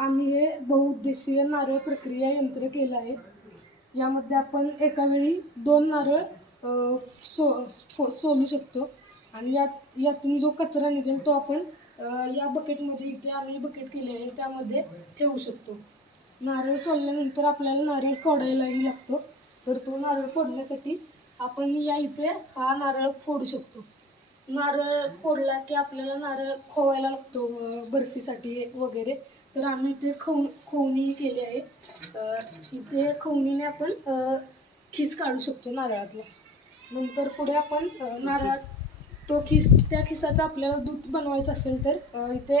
आम्ही हे बहुउद्देशीय नारळ प्रक्रिया यंत्र केलं आहे. यामध्ये आपण एका वेळी 2 नारळ सोलू शकतो आणि यातून जो कचरा निघेल तो आपण या बकेटमध्ये, इथे आम्ही बकेट केले आहे त्यामध्ये ठेवू शकतो. नारळ सोलल्यानंतर आपल्याला नारळ फोडायलाही लागतो, तर तो नारळ फोडण्यासाठी आपण इथे हा नारळ फोडू शकतो. नारळ फोडला की आपल्याला नारळ खोवायला लागतो बर्फीसाठी वगैरे, तर आम्ही इथे खवणी केली आहे. इथे खवणीने आपण खिस काढू शकतो नारळातला. नंतर पुढे आपण नारळात त्या खिसाचा आपल्याला दूध बनवायचं असेल तर इथे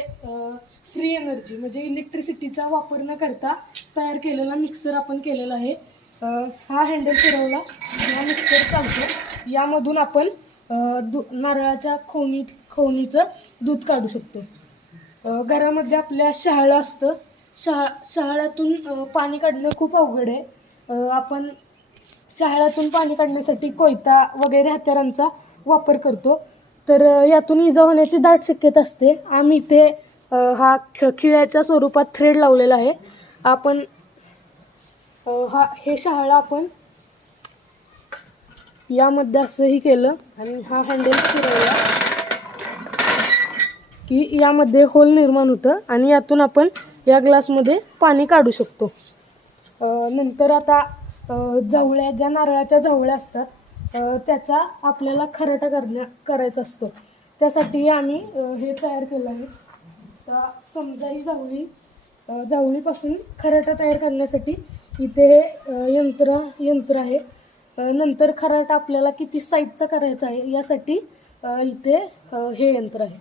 फ्री एनर्जी म्हणजे इलेक्ट्रिसिटीचा वापर न करता तयार केलेला मिक्सर आपण केलेला आहे. हा हँडल फिरवला हा मिक्सर चालतो. यामधून आपण नारळाच्या खवणीचं दूध काढू शकतो. घरामध्ये आपल्या शहाळं असतं, शहाळ्यातून पाणी काढणं खूप अवघड आहे. आपण शहाळ्यातून पाणी काढण्यासाठी कोयता वगैरे हत्यारांचा वापर करतो, तर यातून इजा होण्याची दाट शक्यता असते. आम्ही इथे हा खिळ्याच्या स्वरूपात थ्रेड लावलेला आहे. आपण हे शहाळं आपण यामध्ये असंही केलं आणि हा हँडल फिरवला की यामध्ये होल निर्माण होतं आणि यातून आपण या ग्लासमध्ये पाणी काढू शकतो. नंतर आता ज्या नारळाच्या जवळ्या असतात त्याचा आपल्याला खराटा करायचा असतो. त्यासाठी आम्ही हे तयार केलं आहे. समजा ही जावळीपासून खराटा तयार करण्यासाठी इथे हे यंत्र आहे. नंतर खराटा आपल्याला किती साईजचा करायचा आहे यासाठी इथे हे यंत्र आहे.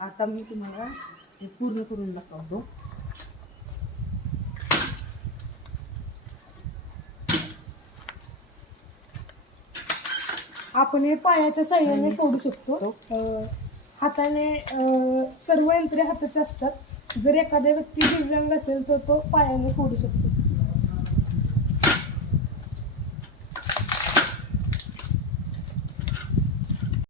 आता मी तुम्हाला हे पूर्ण करून दाखवतो. आपण हे पायाच्या साह्याने फोडू शकतो. हाताने सर्व यंत्रे हाताचे असतात. जर एखाद्या व्यक्ती दिव्यांग असेल तर तो पायाने फोडू शकतो.